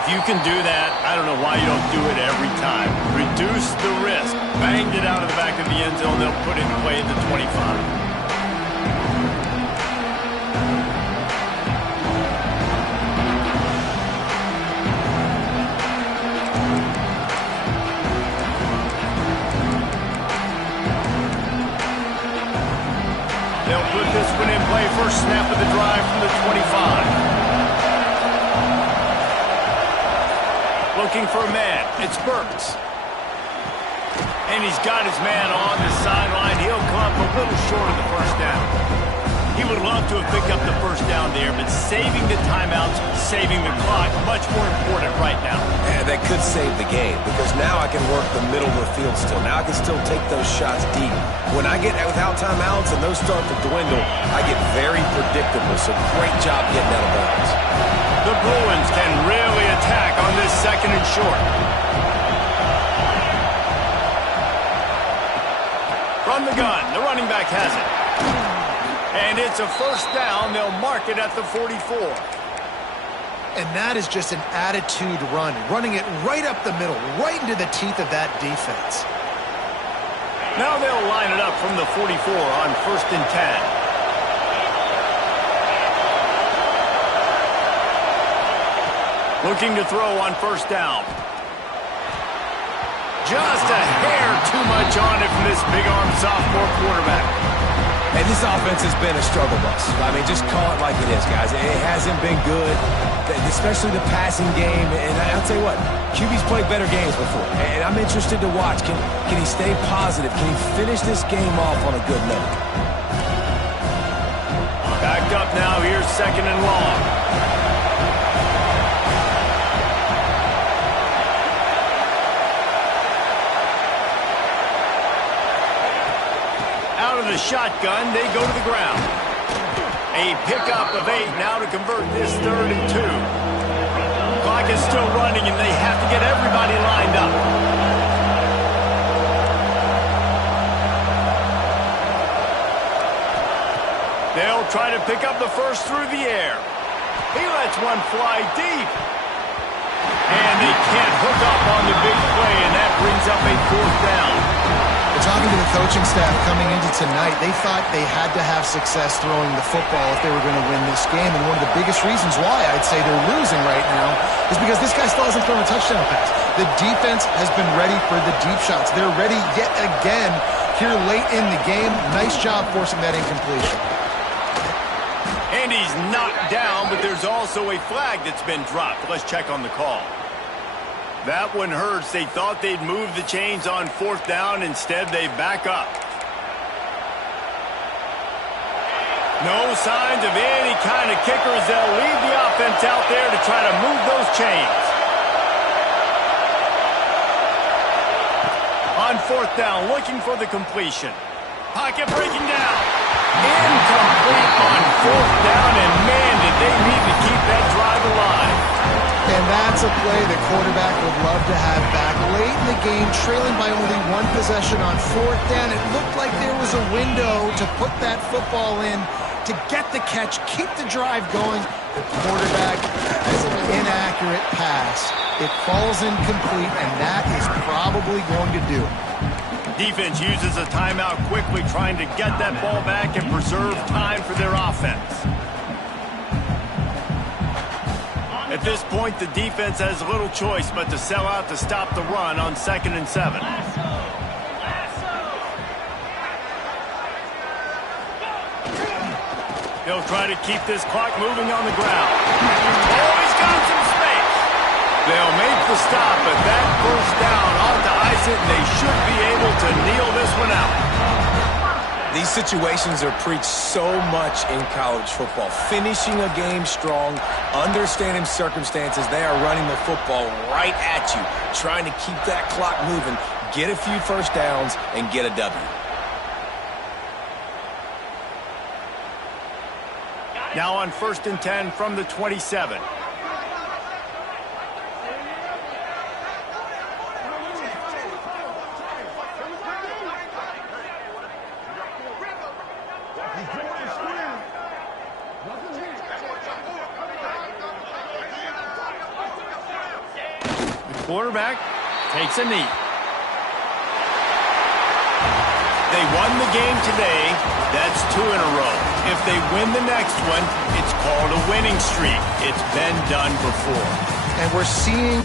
If you can do that, I don't know why you don't do it every time. Reduce the risk. Banged it out of the back of the end zone. They'll put it in play at the 25. They'll put this one in play. First snap of the drive from the 25. Looking for a man. It's Burks. And he's got his man on the sideline. He'll come up a little short of the first down. He would love to have picked up the first down there, but saving the timeouts, saving the clock, much more important right now. And that could save the game, because now I can work the middle of the field still. Now I can still take those shots deep. When I get without timeouts and those start to dwindle, I get very predictable. So great job getting out of bounds. The Bruins can really attack on this 2nd and short. From the gun, the running back has it. And it's a first down. They'll mark it at the 44. And that is just an attitude run, running it right up the middle, right into the teeth of that defense. Now they'll line it up from the 44 on 1st and 10. Looking to throw on first down. Just a hair too much on it from this big-arm sophomore quarterback. And this offense has been a struggle bus. I mean, just call it like it is, guys. It hasn't been good, especially the passing game. And I'll tell you what, QB's played better games before. And I'm interested to watch. Can he stay positive? Can he finish this game off on a good note? Backed up now. Here's 2nd and long. Out of the shotgun, they go to the ground. A pickup of 8 now to convert this 3rd and 2. Clock is still running, and they have to get everybody lined up. They'll try to pick up the first through the air. He lets one fly deep. And they can't hook up on the big play, and that brings up a 4th down. Talking to the coaching staff coming into tonight, they thought they had to have success throwing the football if they were going to win this game. And one of the biggest reasons why I'd say they're losing right now is because this guy still hasn't thrown a touchdown pass. The defense has been ready for the deep shots. They're ready yet again here late in the game. Nice job forcing that incompletion. And he's knocked down, but there's also a flag that's been dropped. Let's check on the call. That one hurts. They thought they'd move the chains on 4th down. Instead, they back up. No signs of any kind of kickers. They'll leave the offense out there to try to move those chains. On fourth down, looking for the completion. Pocket breaking down. Incomplete on fourth down, and man, did they need to keep that drive alive. And that's a play the quarterback would love to have back. Late in the game, trailing by only one possession on fourth down, it looked like there was a window to put that football in, to get the catch, keep the drive going. The quarterback has an inaccurate pass. It falls incomplete, and that is probably going to do it. Defense uses a timeout quickly, trying to get that ball back and preserve time for their offense. At this point, the defense has little choice but to sell out to stop the run on 2nd and 7. They'll try to keep this clock moving on the ground. Oh, he's got some space. They'll make the stop, but that first down ought to ice it, and they should be able to kneel this one out. These situations are preached so much in college football. Finishing a game strong, understanding circumstances. They are running the football right at you, trying to keep that clock moving, get a few first downs, and get a W. Now on 1st and 10 from the 27. The quarterback takes a knee. They won the game today. That's 2 in a row. If they win the next one, it's called a winning streak. It's been done before. And we're seeing